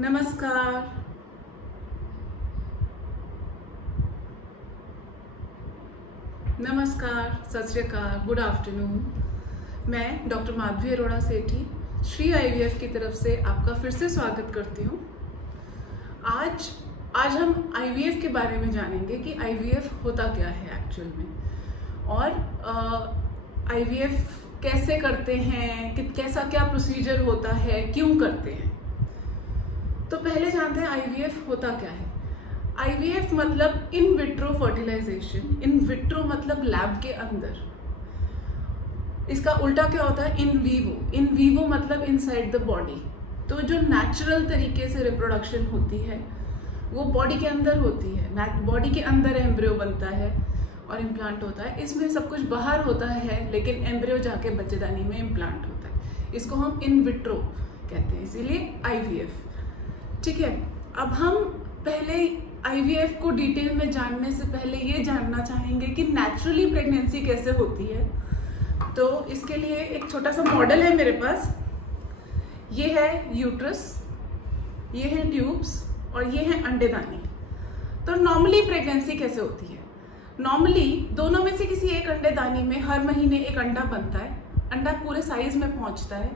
नमस्कार। नमस्कार, सत श्री अकाल, गुड आफ्टरनून। मैं डॉक्टर माधवी अरोड़ा सेठी श्री आईवीएफ की तरफ से आपका फिर से स्वागत करती हूँ। आज हम आईवीएफ के बारे में जानेंगे कि आईवीएफ होता क्या है एक्चुअल में, और आईवीएफ कैसे करते हैं, कैसा क्या प्रोसीजर होता है, क्यों करते हैं। तो पहले जानते हैं आईवीएफ होता क्या है। आईवीएफ मतलब in vitro fertilization. In vitro मतलब लैब के अंदर। इसका उल्टा क्या होता है, इन वीवो। इन वीवो मतलब इनसाइड द बॉडी। तो जो नेचुरल तरीके से रिप्रोडक्शन होती है वो बॉडी के अंदर होती है। बॉडी के अंदर एम्ब्रियो बनता है और इम्प्लांट होता है। इसमें सब कुछ बाहर होता है, लेकिन एम्ब्रियो जाके बच्चेदानी में इम्प्लांट होता है। इसको हम इन विट्रो कहते हैं, इसीलिए आईवीएफ। ठीक है, अब हम पहले आईवीएफ को डिटेल में जानने से पहले ये जानना चाहेंगे कि नेचुरली प्रेगनेंसी कैसे होती है। तो इसके लिए एक छोटा सा मॉडल है मेरे पास। ये है यूट्रस, ये है ट्यूब्स और ये है अंडेदानी। तो नॉर्मली प्रेगनेंसी कैसे होती है? नॉर्मली दोनों में से किसी एक अंडेदानी में हर महीने एक अंडा बनता है। अंडा पूरे साइज में पहुंचता है।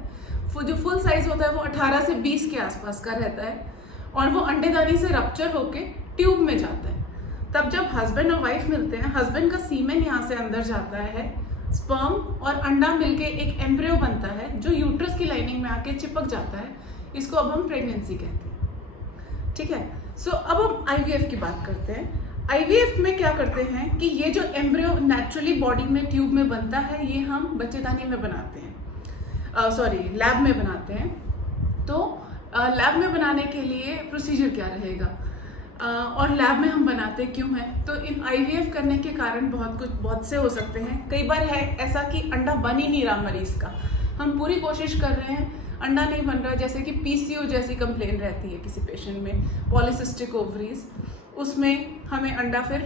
जो फुल साइज होता है वो 18 से 20 के आसपास का रहता है, और वो अंडेदानी से रप्चर होके ट्यूब में जाता है। तब जब हस्बैंड और वाइफ मिलते हैं, हस्बैंड का सीमेन यहाँ से अंदर जाता है, स्पर्म और अंडा मिलके एक एम्ब्रियो बनता है जो यूट्रस की लाइनिंग में आके चिपक जाता है। इसको अब हम प्रेगनेंसी कहते हैं। ठीक है, सो अब हम आईवीएफ की बात करते हैं। आईवीएफ में क्या करते हैं कि ये जो एम्ब्रियो नेचुरली बॉडी में ट्यूब में बनता है, ये हम बच्चेदानी में बनाते हैं, लैब में बनाते हैं। तो लैब में बनाने के लिए प्रोसीजर क्या रहेगा, और लैब में हम बनाते क्यों हैं? तो इन आईवीएफ करने के कारण बहुत से हो सकते हैं। कई बार है ऐसा कि अंडा बन ही नहीं रहा मरीज का, हम पूरी कोशिश कर रहे हैं, अंडा नहीं बन रहा। जैसे कि पीसीओ जैसी कंप्लेन रहती है किसी पेशेंट में, पॉलीसिस्टिक ओवरीज, उसमें हमें अंडा फिर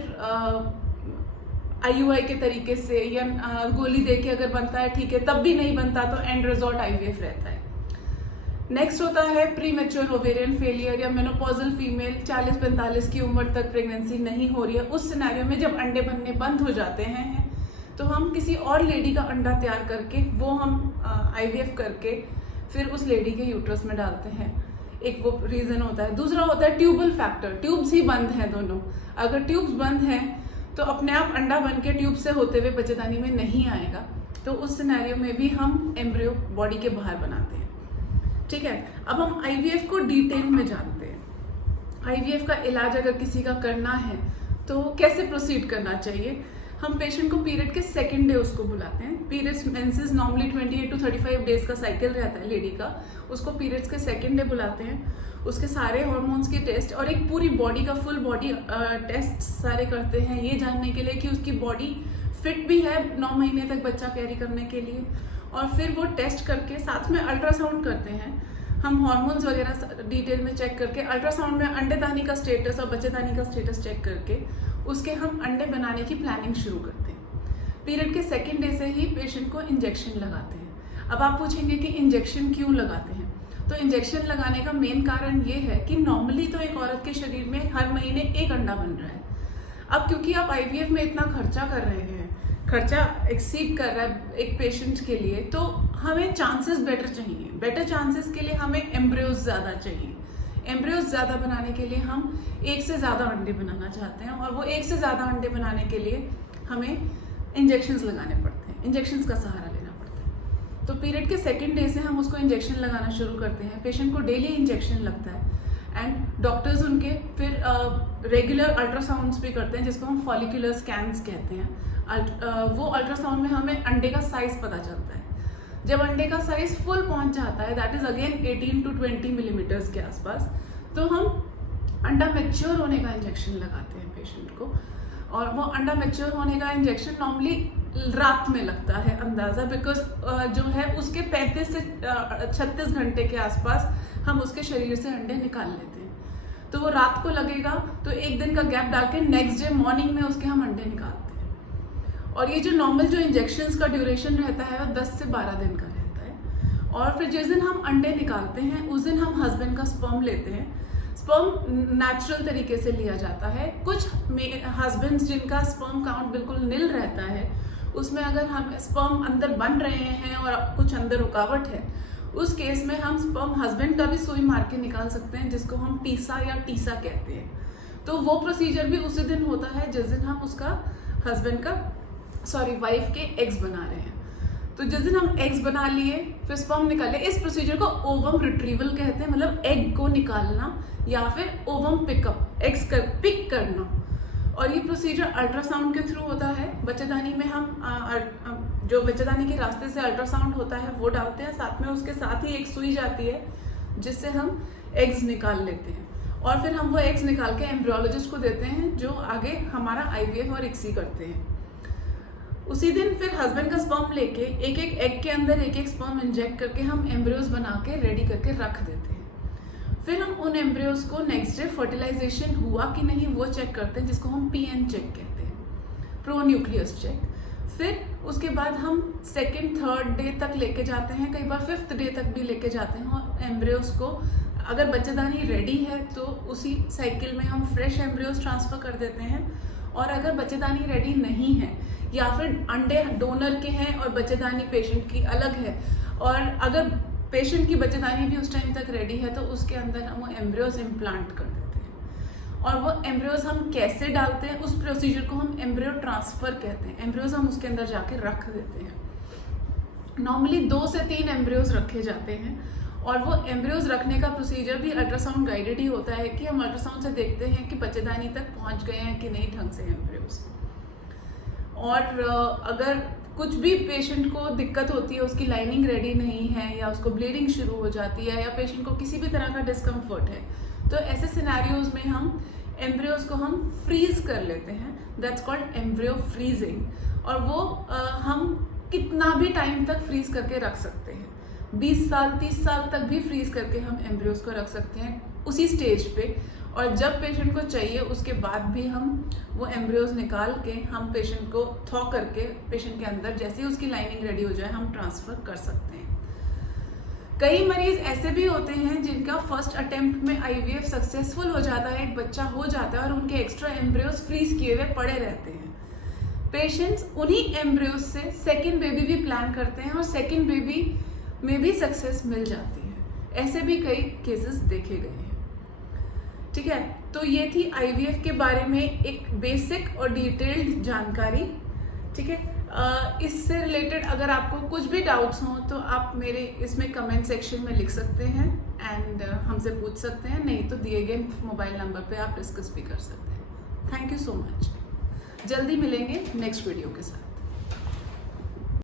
आईयूआई के तरीके से या गोली दे के अगर बनता है ठीक है, तब भी नहीं बनता तो एंड रिजॉर्ट आईवीएफ रहता है। नेक्स्ट होता है प्री मैच्योर ओवेरियन फेलियर या मेनोपॉजल फीमेल, 40-45 की उम्र तक प्रेगनेंसी नहीं हो रही है। उस सिनेरियो में जब अंडे बनने बंद हो जाते हैं तो हम किसी और लेडी का अंडा तैयार करके वो हम आईवीएफ करके फिर उस लेडी के यूट्रस में डालते हैं। एक वो रीज़न होता है। दूसरा होता है ट्यूबल फैक्टर। ट्यूब्स ही बंद हैं दोनों। अगर ट्यूब्स बंद हैं तो अपने आप अंडा बन के ट्यूब से होते हुए बच्चेदानी में नहीं आएगा। तो उस सिनेरियो में भी हम एम्ब्रियो बॉडी के बाहर बनाते हैं। ठीक है, अब हम आईवीएफ को डिटेल में जानते हैं। आईवीएफ का इलाज अगर किसी का करना है तो कैसे प्रोसीड करना चाहिए। हम पेशेंट को पीरियड के सेकेंड डे उसको बुलाते हैं। Periods menses normally 28 to 35 days का साइकिल रहता है लेडी का। उसको पीरियड्स के सेकेंड डे बुलाते हैं। उसके सारे हार्मोन्स के टेस्ट और एक पूरी बॉडी का फुल बॉडी टेस्ट सारे करते हैं, ये जानने के लिए कि उसकी बॉडी फिट भी है 9 महीने तक बच्चा कैरी करने के लिए। और फिर वो टेस्ट करके साथ में अल्ट्रासाउंड करते हैं। हम हार्मोन्स वगैरह डिटेल में चेक करके अल्ट्रासाउंड में अंडेदानी का स्टेटस और बच्चेदानी का स्टेटस चेक करके उसके हम अंडे बनाने की प्लानिंग शुरू करते हैं। पीरियड के सेकेंड डे से ही पेशेंट को इंजेक्शन लगाते हैं। अब आप पूछेंगे कि इंजेक्शन क्यों लगाते हैं? तो इंजेक्शन लगाने का मेन कारण ये है कि नॉर्मली तो एक औरत के शरीर में हर महीने एक अंडा बन रहा है। अब क्योंकि आप आईवीएफ में इतना खर्चा कर रहे हैं, खर्चा एक्सीड कर रहा है एक पेशेंट के लिए, तो हमें चांसेस बेटर चाहिए। बेटर चांसेस के लिए हमें एम्ब्रियोज ज़्यादा चाहिए। एम्ब्रियोज ज़्यादा बनाने के लिए हम एक से ज़्यादा अंडे बनाना चाहते हैं, और वो एक से ज़्यादा अंडे बनाने के लिए हमें इंजेक्शंस लगाने पड़ते हैं, इंजेक्शंस का सहारा लेना पड़ता है। तो पीरियड के सेकेंड डे से हम उसको इंजेक्शन लगाना शुरू करते हैं। पेशेंट को डेली इंजेक्शन लगता है, एंड डॉक्टर्स उनके फिर रेगुलर अल्ट्रासाउंड्स भी करते हैं, जिसको हम फॉलिकुलर स्कैन्स कहते हैं। वो अल्ट्रासाउंड में हमें अंडे का साइज पता चलता है। जब अंडे का साइज फुल पहुंच जाता है, that is again 18 to 20 millimetres के आसपास, तो हम अंडा मैच्योर होने का इंजेक्शन लगाते हैं पेशेंट को। और वो अंडा मैच्योर होने का इंजेक्शन नॉर्मली रात में लगता है अंदाज़ा, बिकॉज जो है उसके 35 से 36 घंटे के आसपास हम उसके शरीर से अंडे निकाल लेते हैं। तो वो रात को लगेगा, तो एक दिन का गैप डाल के नेक्स्ट डे मॉर्निंग में उसके हम अंडे निकालते हैं। और ये जो नॉर्मल जो इंजेक्शंस का ड्यूरेशन रहता है वो 10 से 12 दिन का रहता है। और फिर जिस दिन हम अंडे निकालते हैं उस दिन हम हस्बैंड का स्पर्म लेते हैं। स्पर्म नेचुरल तरीके से लिया जाता है। कुछ हस्बैंड्स जिनका स्पर्म काउंट बिल्कुल नील रहता है, उसमें अगर हम स्पर्म अंदर बन रहे हैं और कुछ अंदर रुकावट है, उस केस में हम स्पर्म हस्बैंड का भी सुई मार के निकाल सकते हैं, जिसको हम टीसा या टीसा कहते हैं। तो वो प्रोसीजर भी उसी दिन होता है जिस दिन हम उसका हस्बैंड का वाइफ के एग्स बना रहे हैं। तो जिस दिन हम एग्स बना लिए फिर स्पर्म निकाले, इस प्रोसीजर को ओवम रिट्रीवल कहते हैं, मतलब एग को निकालना या फिर ओवम पिकअप, एग्स पिक करना। और ये प्रोसीजर अल्ट्रासाउंड के थ्रू होता है। बच्चेदानी में हम जो बच्चेदानी के रास्ते से अल्ट्रासाउंड होता है वो डालते हैं, साथ में उसके साथ ही एक सुई जाती है जिससे हम एग्स निकाल लेते हैं। और फिर हम वो एग्स निकाल के एम्ब्रियोलॉजिस्ट को देते हैं जो आगे हमारा आईवीएफ और इक्सी करते हैं। उसी दिन फिर हस्बैंड का स्पर्म लेके एक एक एग के अंदर एक एक स्पर्म इंजेक्ट करके हम एम्ब्रियोज बना के रेडी करके रख देते हैं। फिर हम उन एम्ब्रियोज को नेक्स्ट डे फर्टिलाइजेशन हुआ कि नहीं वो चेक करते हैं, जिसको हम पीएन चेक कहते हैं, प्रो न्यूक्लियस चेक। फिर उसके बाद हम सेकेंड थर्ड डे तक लेके जाते हैं, कई बार 5th डे तक भी लेके जाते हैं। और एम्ब्रियोज को अगर बच्चेदानी रेडी है तो उसी साइकिल में हम फ्रेश एम्ब्रियोज ट्रांसफ़र कर देते हैं। और अगर बच्चेदानी रेडी नहीं है या फिर अंडे डोनर के हैं और बच्चेदानी पेशेंट की अलग है, और अगर पेशेंट की बच्चेदानी भी उस टाइम तक रेडी है तो उसके अंदर हम वो एम्ब्रियोज इम्प्लांट कर देते हैं। और वो एम्ब्रियोज हम कैसे डालते हैं, उस प्रोसीजर को हम एम्ब्रियो ट्रांसफ़र कहते हैं। एम्ब्रियोज हम उसके अंदर जाके रख देते हैं। नॉर्मली 2 से 3 एम्ब्रियोज रखे जाते हैं और वो एम्ब्रियोज रखने का प्रोसीजर भी अल्ट्रासाउंड गाइडेड ही होता है कि हम अल्ट्रासाउंड से देखते हैं कि बच्चेदानी तक पहुंच गए हैं कि नहीं ढंग से एम्ब्रियोज। और अगर कुछ भी पेशेंट को दिक्कत होती है, उसकी लाइनिंग रेडी नहीं है या उसको ब्लीडिंग शुरू हो जाती है या पेशेंट को किसी भी तरह का डिस्कम्फर्ट है, तो ऐसे सिनेरियोज में हम एम्ब्रियोज को हम फ्रीज कर लेते हैं। That's called embryo freezing. और वो हम कितना भी टाइम तक फ्रीज करके रख सकते हैं, 20 साल 30 साल तक भी फ्रीज करके हम एम्ब्रियोज को रख सकते हैं उसी स्टेज पे। और जब पेशेंट को चाहिए उसके बाद भी हम वो एम्ब्रियोज निकाल के हम पेशेंट को थॉ करके पेशेंट के अंदर जैसे ही उसकी लाइनिंग रेडी हो जाए हम ट्रांसफ़र कर सकते हैं। कई मरीज ऐसे भी होते हैं जिनका फर्स्ट अटेम्प्ट में आईवीएफ सक्सेसफुल हो जाता है, एक बच्चा हो जाता है और उनके एक्स्ट्रा एम्ब्रियोज फ्रीज किए हुए पड़े रहते हैं। पेशेंट्स उन्हीं एम्ब्रियोज से सेकेंड बेबी भी प्लान करते हैं और सेकेंड बेबी में भी सक्सेस मिल जाती है। ऐसे भी कई केसेस देखे गए हैं। ठीक है, तो ये थी आईवीएफ के बारे में एक बेसिक और डिटेल्ड जानकारी। ठीक है, इससे रिलेटेड अगर आपको कुछ भी डाउट्स हों तो आप मेरे इसमें कमेंट सेक्शन में लिख सकते हैं एंड हमसे पूछ सकते हैं, नहीं तो दिए गए मोबाइल नंबर पे आप डिस्कस भी कर सकते हैं। Thank you so much. जल्दी मिलेंगे नेक्स्ट वीडियो के साथ।